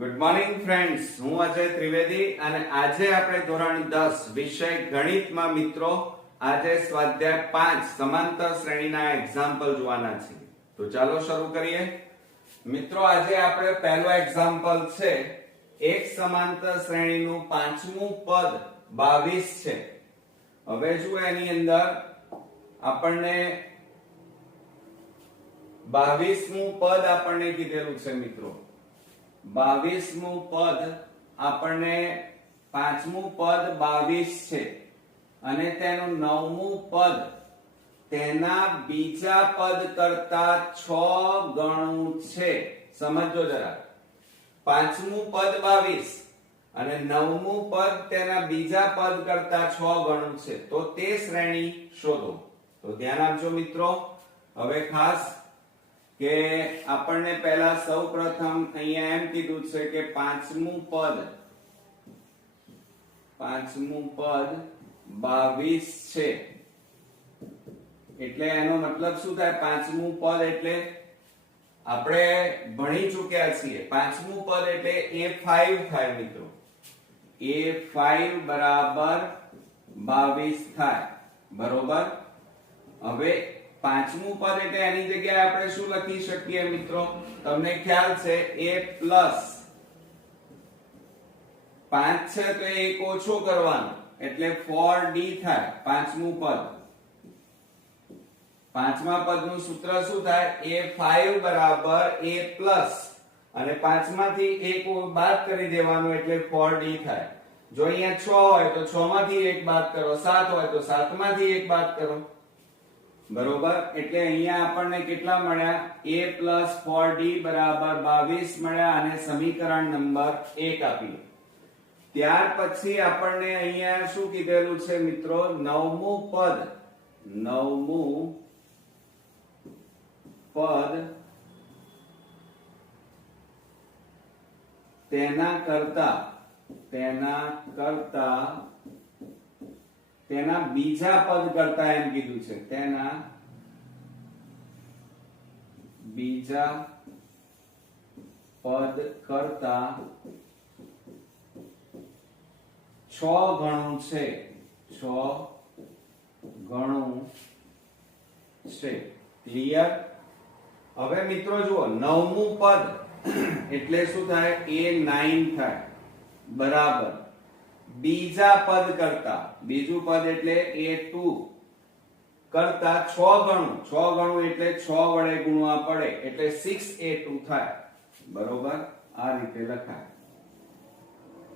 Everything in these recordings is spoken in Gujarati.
ગુડ મોર્નિંગ ફ્રેન્ડ્સ, હું અજય ત્રિવેદી અને આજે આપણે ધોરણ 10 વિષય ગણિતમાં મિત્રો આજે સ્વાધ્યાય 5 સમાંતર શ્રેણીના એક્ઝામ્પલ જોવાના છે. તો ચાલો શરૂ કરીએ. મિત્રો આજે આપણે પહેલો એક્ઝામ્પલ છે એક સમાંતર શ્રેણીનું પાંચમું પદ 22 છે. હવે જો એની અંદર આપણને 22મું પદ આપણને કીધેલું છે મિત્રો. 22મું પદ આપણને પાંચમું પદ 22 છે અને તેનું 9મું પદ તેના બીજા પદ કરતા 6 ગણું છે. સમજો જરા. પાંચમું પદ 22 અને 9મું પદ તેના બીજા પદ કરતા 6 ગણું છે. તો તે શ્રેણી શોધો. તો ધ્યાન આપજો મિત્રો. હવે ખાસ કે આપણને પહેલા સૌપ્રથમ અહીંયા એમ કીધું છે કે પાંચમું પદ 22 છે. એટલે એનો મતલબ શું થાય? પાંચમું પદ એટલે આપણે ભણી ચૂક્યા છીએ. પાંચમું પદ એટલે A5 થાય મિત્રો. A5 બરાબર 22 થાય. બરોબર. હવે પાંચમું પદ એટલે એની જગ્યાએ આપણે શું લખી શકીએ મિત્રો? તમને ખ્યાલ છે a પ્લસ 5 છે તો એક ઓછો કરવાનો એટલે 4d થાય. પાંચમું પદ, પાંચમા પદનું સૂત્ર શું થાય? a5 બરાબર a પ્લસ અને પાંચમાંથી એક બાદ કરી દેવાનું એટલે 4d થાય. જો અહીંયા 6 હોય તો 6 માંથી એક બાદ કરો, 7 હોય તો 7 માંથી એક બાદ કરો. બરોબર. એટલે અહીંયા આપણને કેટલા મળ્યા? a plus 4d બરાબર 22 મળ્યા અને સમીકરણ નંબર 1 આપ્યું. ત્યાર પછી આપણને અહીંયા શું કીધેલું છે મિત્રો? 9મું પદ તેના બીજા પદ કરતા એમ કીધું છે. તેના બીજા પદ કરતા 6 ગણું છે. 6 ગણું છે. ક્લિયર? હવે મિત્રો જુઓ, 9મું પદ એટલે શું થાય? A9 થાય. બરાબર. બીજા પદ કરતા, બીજું પદ એટલે A2 કરતા 6 ગણું. 6 ગણું એટલે 6 વડે ગુણવા પડે એટલે 6A2 થાય. બરોબર. આ રીતે લખાય.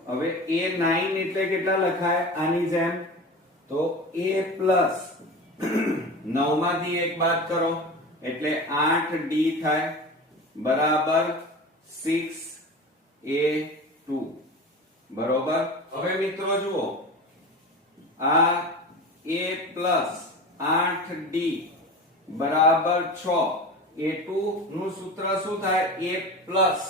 હવે A9 એટલે કેટલા લખાય? આની જેમ. તો A પ્લસ 9 માંથી એક બાદ કરો એટલે 8D થાય. બરાબર 6A2. બરોબર. હવે મિત્રો જુઓ, આ a પ્લસ 8d બરાબર 6. a2 નું સૂત્ર શું થાય? a પ્લસ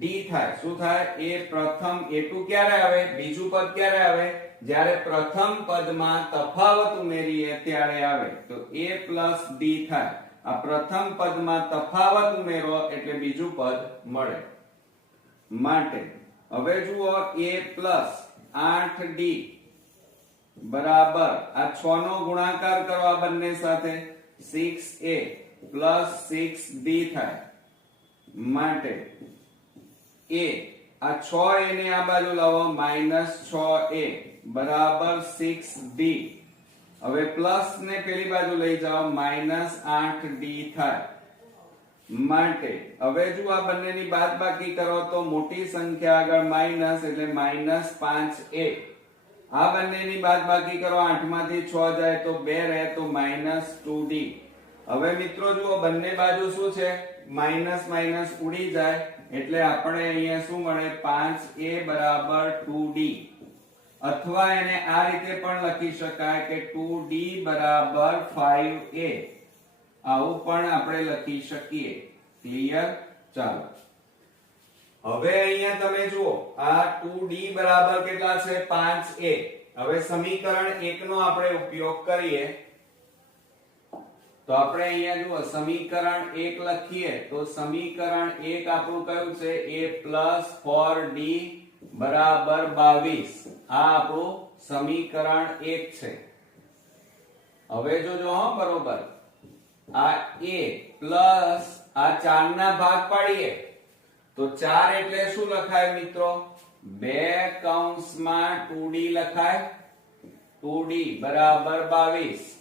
d થાય. શું થાય? એ પ્રથમ a2 ક્યારે આવે? બીજું પદ ક્યારે આવે? જ્યારે પ્રથમ પદમાં તફાવત ઉમેરીએ ત્યારે આવે. તો a પ્લસ d થાય. આ પ્રથમ પદમાં તફાવત ઉમેરો એટલે બીજું પદ મળે. માટે હવે જુઓ, a પ્લસ 8d બરાબર આ 6 નો ગુણાકાર કરવા બંને સાથે 6a પ્લસ 6d થાય. માટે a આ 6a ને આ બાજુ લાવો માઈનસ 6a બરાબર 6d. હવે પ્લસ ને પેલી બાજુ લઈ જાઓ માઈનસ 8d થાય. માટે હવે જો આ બંનેની બાદબાકી કરો તો મોટી સંખ્યા આગળ માઈનસ એટલે માઈનસ 5a. આ બંનેની બાદબાકી કરો, 8 માંથી 6 જાય તો 2 રહે તો માઈનસ 2d. હવે મિત્રો જુઓ, બંને બાજુ શું છે? માઈનસ માઈનસ ઉડી જાય એટલે આપણે અહીંયા શું મળે? 5a બરાબર 2d. અથવા એને આ રીતે પણ લખી શકાય કે 2d બરાબર 5a. આવું પણ આપણે લખી શકીએ. ક્લિયર? ચાલો હવે અહીંયા તમે જુઓ, આ 2d બરાબર કેટલા છે? 5a. હવે સમીકરણ 1 નો આપણે ઉપયોગ કરીએ તો આપણે અહીંયા જુઓ સમીકરણ 1 લખીએ તો સમીકરણ 1 આપણું કયું છે a + 4d બરાબર 22 આ આપણું સમીકરણ 1 છે. હવે જોજો હો બરોબર આ a પ્લસ આ 4 ના ભાગ પાડીએ તો 4 એટલે શું લખાય મિત્રો 2 કૌંસમાં 2d લખાય 2d બરાબર 22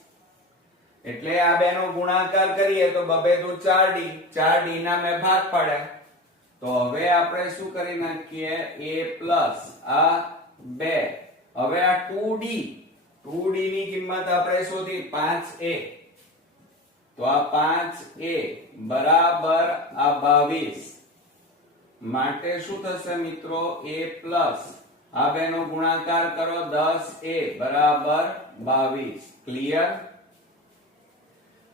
એટલે આ બેનો ગુણાકાર કરીએ તો બબે દુ 4d 4d ના મેં ભાગ પાડ્યા તો હવે આપણે શું કરી નાખીએ a પ્લસ આ 2 હવે આ 2d ની કિંમત આપણે શોધી 5a તો આ 5a બરાબર આ 22 માટે શું થશે મિત્રો a પ્લસ આ બેનો ગુણાકાર કરો 10a બરાબર 22 ક્લિયર.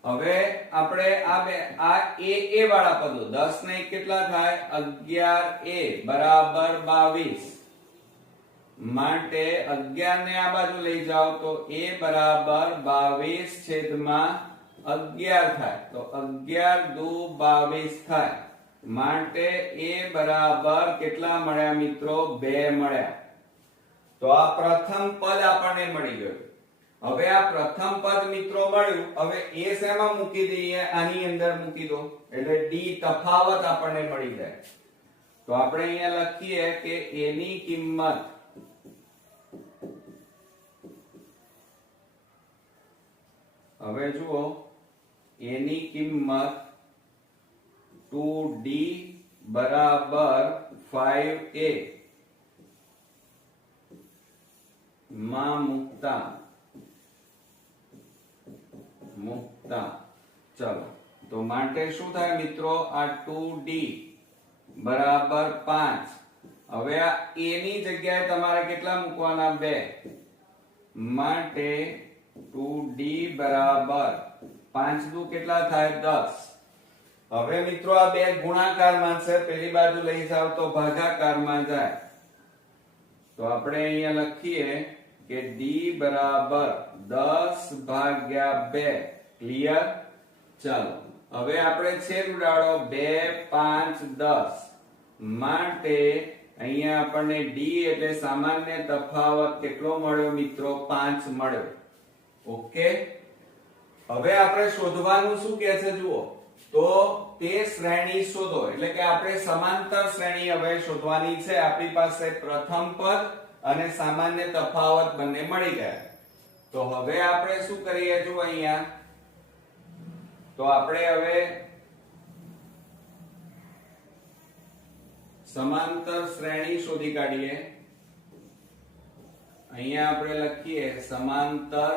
હવે આપણે આ બે આ a વાળા પદો 10 ને કેટલા થાય 11a બરાબર 22 માટે 11 ને આ બાજુ લઈ જાઓ તો a બરાબર 22 છેદમાં 11 થાય તો 11 દુ 22 થાય માટે a બરાબર કેટલા મળ્યા મિત્રો 2 મળ્યા. તો આ પ્રથમ પદ આપણને મળી ગયું. હવે આ પ્રથમ પદ મિત્રો મળ્યું હવે a શેમાં મૂકી દઈએ આની અંદર મૂકી દો એટલે d તફાવત આપણને મળી જાય. તો આપણે અહીંયા લખીએ કે a ની કિંમત હવે જુઓ a ની કિંમત 2d બરાબર 5a માં મૂકતા ચલો તો માટે શું થાય મિત્રો આ 2d બરાબર 5 હવે આ a ની જગ્યાએ તમારે કેટલા મૂકવાના 2 માટે 2d બરાબર 5 દુ કેટલા થાય 10. હવે મિત્રો આ બે ગુણાકારમાં છે પેલી બાજુ લઈ જાવ તો ભાગાકારમાં જાય તો આપણે અહીંયા લખીએ કે d બરાબર 10 ભાગ્યા 2 ક્લિયર. ચાલો હવે આપણે છેદ ઉડાડો 2 5 10 માટે અહીંયા આપણને d એટલે સામાન્ય તફાવત કેટલો મળ્યો મિત્રો 5 મળ્યો. ઓકે હવે આપણે શોધવાનું શું કહે છે જુઓ તો તે શ્રેણી શોધો એટલે કે આપણે સમાંતર શ્રેણી હવે શોધવાની છે. આપણી પાસે પ્રથમ પદ અને સામાન્ય તફાવત બંને મળી ગયા. તો હવે આપણે શું કરીએ જો અહીંયા તો આપણે હવે સમાંતર શ્રેણી શોધી કાઢીએ. અહીંયા આપણે લખીએ સમાંતર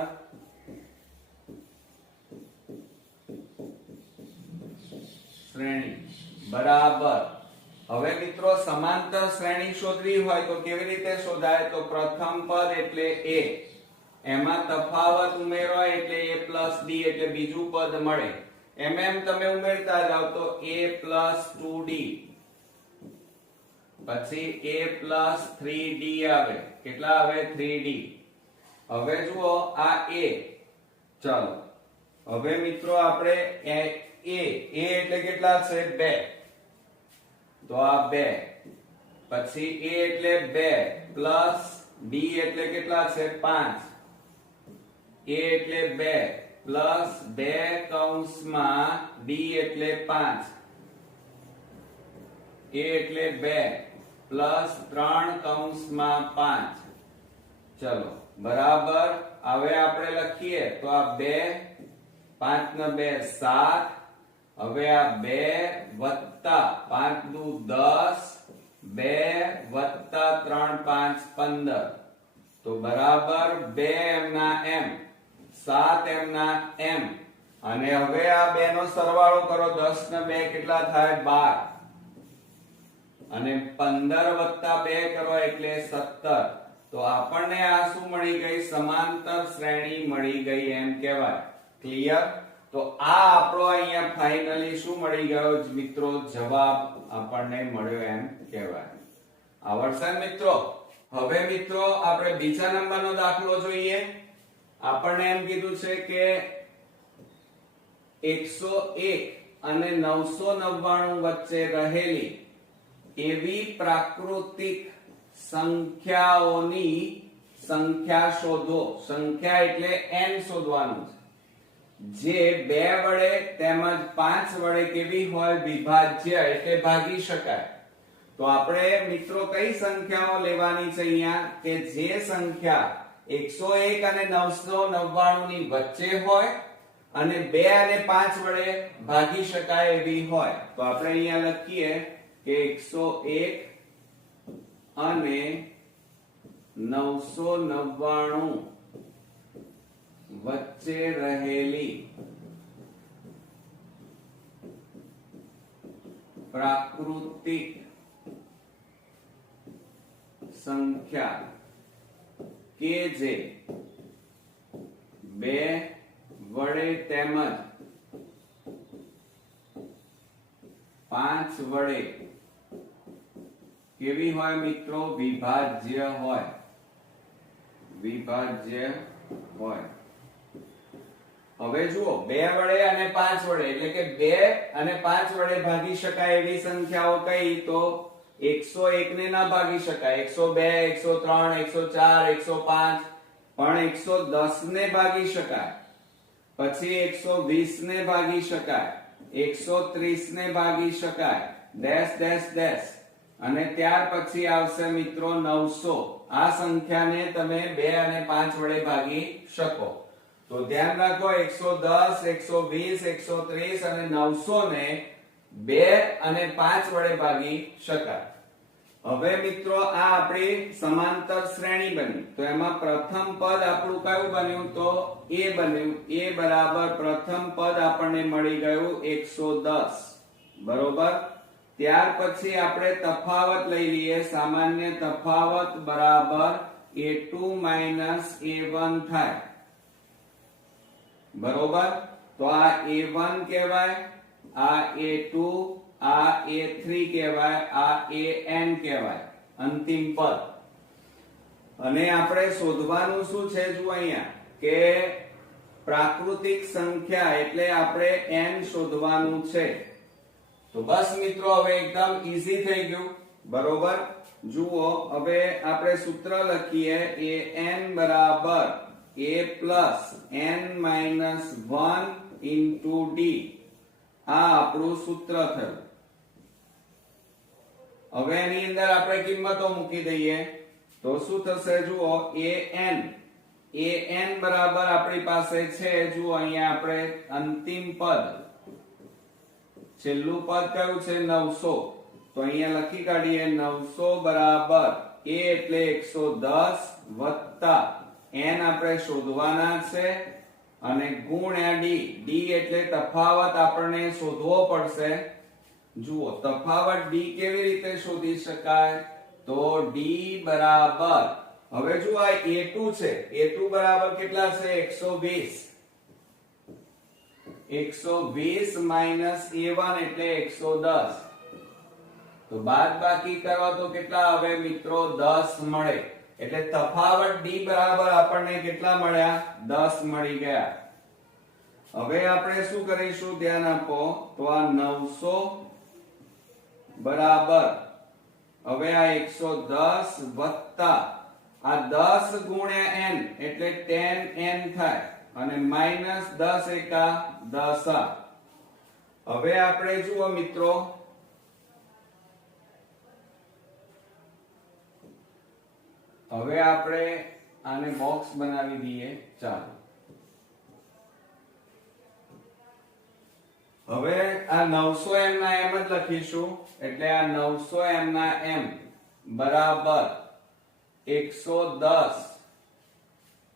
શ્રેણી બરાબર. હવે મિત્રો સમાંતર શ્રેણી શોધવી હોય તો કેવી રીતે શોધાય તો પ્રથમ પદ એટલે a એમાં તફાવત ઉમેરો એટલે a + d એટલે બીજું પદ મળે એમ તમે ઉમેરતા જાવ તો a + 2d પછી a + 3d આવે કેટલા આવે 3d. હવે જુઓ આ a ચાલો હવે મિત્રો આપણે a એટલે કેટલા છે 2 તો આ 2 પછી a એટલે 2 પ્લસ d એટલે કેટલા છે 5 a એટલે 2 પ્લસ 2 કૌંસમાં d એટલે 5 a એટલે 2 પ્લસ 3 કૌંસમાં 5 ચલો બરાબર. હવે આપણે લખીએ તો આ 2 5 ને 2 7 હવે આ 2 વત્તા 5 દુ 10 2 વત્તા 3 5 15 તો બરાબર 2 m ના m 7 m ના m અને હવે આ બે નો સરવાળો કરો 10 ને 2 કેટલા થાય 12 અને 15 વત્તા 2 કરો એટલે 17 તો આપણને આ શું મળી ગઈ સમાંતર શ્રેણી મળી ગઈ એમ કહેવાય. ક્લિયર. તો આ આપણો અહીંયા ફાઇનલી શું મળી ગયો મિત્રો જવાબ આપણને મળ્યો એમ કહેવાય. આવડશે મિત્રો. હવે મિત્રો આપણે બીજા નંબરનો દાખલો જોઈએ. આપણને એમ કીધું છે કે 101 અને 999 વચ્ચે રહેલી એવી પ્રાકૃતિક સંખ્યાઓની સંખ્યા શોધો. સંખ્યા એટલે n શોધવાનું છે જે 2 વડે તેમજ 5 વડે કેવી હોય? વિભાજ્ય એટલે ભાગી શકાય. તો આપણે મિત્રો કઈ સંખ્યાઓ લેવાની છે અહીંયા? કે જે સંખ્યા 101 અને 999 ની વચ્ચે હોય અને 2 અને 5 વડે ભાગી શકાય એવી હોય. તો આપણે અહીંયા લખીએ કે 101 અને 999 વચ્ચે રહેલી પ્રાકૃતિક સંખ્યા કે જે 2 વડે તેમજ 5 વડે કેવી હોય મિત્રો? વિભાજ્ય હોય. વિભાજ્ય હોય. હવે જુઓ 2 વડે અને 5 વડે એટલે કે 2 અને 5 વડે ભાગી શકાય એવી સંખ્યાઓ કઈ? તો 101 ને ના ભાગી શકાય, 102, 103, 104, 105, પણ 110 ને ભાગી શકાય, પછી 120 ને ભાગી શકાય, 130 ને ભાગી શકાય, ડેશ ડેશ ડેશ, અને ત્યાર પછી આવશે મિત્રો 900. આ સંખ્યાને તમે 2 અને 5 વડે ભાગી શકો. તો ધ્યાન રાખો 110, 120, 130 અને 900 ને 2 અને 5 વડે ભાગી શકાય. હવે મિત્રો આ આપણી સમાંતર શ્રેણી બની. તો એમાં પ્રથમ પદ આપણું કયું બન્યું? તો a બન્યું. a બરાબર પ્રથમ પદ આપણને મળી ગયું 110. બરોબર. ત્યાર પછી આપણે તફાવત લઈ લઈએ. સામાન્ય તફાવત બરાબર a2 a1 થાય. બરોબર. તો આ a1 કહેવાય, આ a2, આ a3 કહેવાય, આ an કહેવાય, અંતિમ પદ. અને આપણે શોધવાનું શું છે? જુઓ અહીંયા કે પ્રાકૃતિક સંખ્યા એટલે આપણે n શોધવાનું છે. તો બસ મિત્રો હવે એકદમ ઈઝી થઈ ગયું. બરોબર. જુઓ હવે આપણે સૂત્ર લખીએ. an બરાબર a plus n minus 1 into d. આ આપણું સૂત્ર થયું. હવે એની અંદર આપણે કિંમતો મૂકી દઈએ તો શું થશે? જુઓ an બરાબર આપણી પાસે છે. જુઓ અહીંયા આપણે અંતિમ પદ, છેલ્લું પદ કયું છે? 900. તો અહીંયા લખી કાઢીએ 900 બરાબર a એટલે 110 વત્તા n આપણે શોધવાના છે અને ગુણ્યા d એટલે તફાવત આપણને શોધવો પડશે. જુઓ તફાવત d કેવી રીતે શોધી શકાય? તો d બરાબર, હવે જુઓ આ a2 છે. a2 બરાબર કેટલા છે? 120. 120 માઈનસ a1 એટલે 110. તો બાદબાકી કરવા તો કેટલા આવે મિત્રો? 10 મળે. એટલે તફાવત d બરાબર આપણને કેટલા મળ્યા? 10 મળી ગયા. હવે આપણે શું કરીશું? ધ્યાન આપો. તો આ 900 બરાબર હવે આ 110 વત્તા આ 10 ગુણ્યા n એટલે 10n થાય અને માઈનસ 10 એકા 10. હવે આપણે જુઓ મિત્રો હવે આપણે આને બોક્સ બનાવી દઈએ. ચાલો હવે આ 900m ના m જ લખીશું. એટલે આ 900m ના m બરાબર 110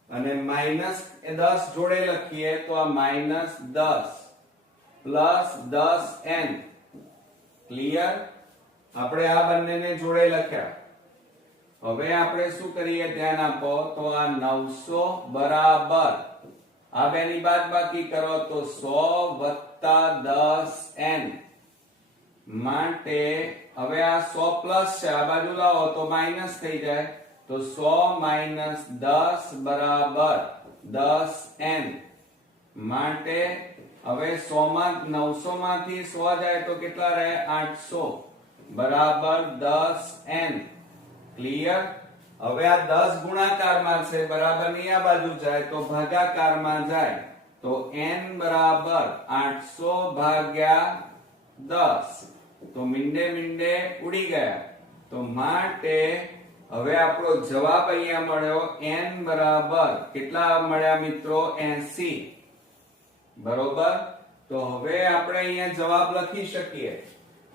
અને માઈનસ 10 જોડે લખીએ તો આ માઈનસ 10 પ્લસ 10n. ક્લિયર? આપણે આ બંનેને જોડે લખ્યા. હવે આપણે શું કરીએ? ધ્યાન આપો. તો આ 900 બરાબર આ બેની બાદબાકી કરો તો 100 વત્તા 10n માટે હવે આ 100 પ્લસ છે, આ બાજુ લાવો તો માઈનસ થઈ જાય. તો 100 માઈનસ 10 બરાબર 10n માટે હવે 900 માંથી 100 જાય તો કેટલા રહે 800 બરાબર 10n ક્લિયર. હવે આ 10 ગુણાકારમાં છે બરાબર ની આ બાજુ જાય તો ભાગાકારમાં જાય તો n બરાબર 800 ભાગ્યા 10 તો મીંડે મીંડે ઉડી ગયા. તો માટે હવે આપણો જવાબ અહીંયા મળ્યો n બરાબર કેટલા મળ્યા મિત્રો 80 બરોબર. તો હવે આપણે અહીંયા જવાબ લખી શકીએ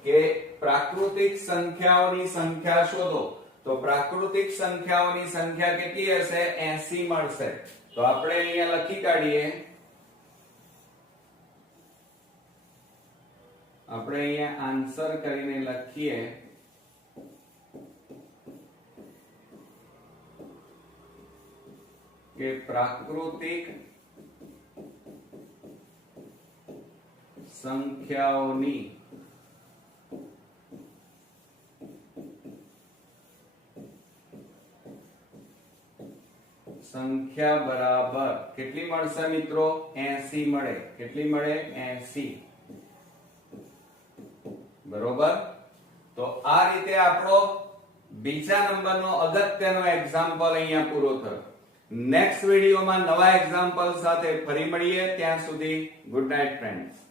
કે પ્રાકૃતિક સંખ્યાઓની સંખ્યા શોધો. તો પ્રાકૃતિક સંખ્યાઓની સંખ્યા કેટલી હશે 80 મળશે. તો આપણે અહીંયા લખી કાઢીએ. આપણે અહીંયા આન્સર કરીને લખીએ કે પ્રાકૃતિક સંખ્યાઓની સંખ્યા બરાબર કેટલી મળશે મિત્રો 80 મળે. કેટલી મળે 80 બરોબર. તો આ રીતે આપણો બીજા નંબરનો અગત્યનો એક્ઝામ્પલ અહીંયા પૂરો થયો. નેક્સ્ટ વિડીયોમાં નવા એક્ઝામ્પલ સાથે ફરી મળીએ. ત્યાં સુધી ગુડ નાઇટ ફ્રેન્ડ્સ.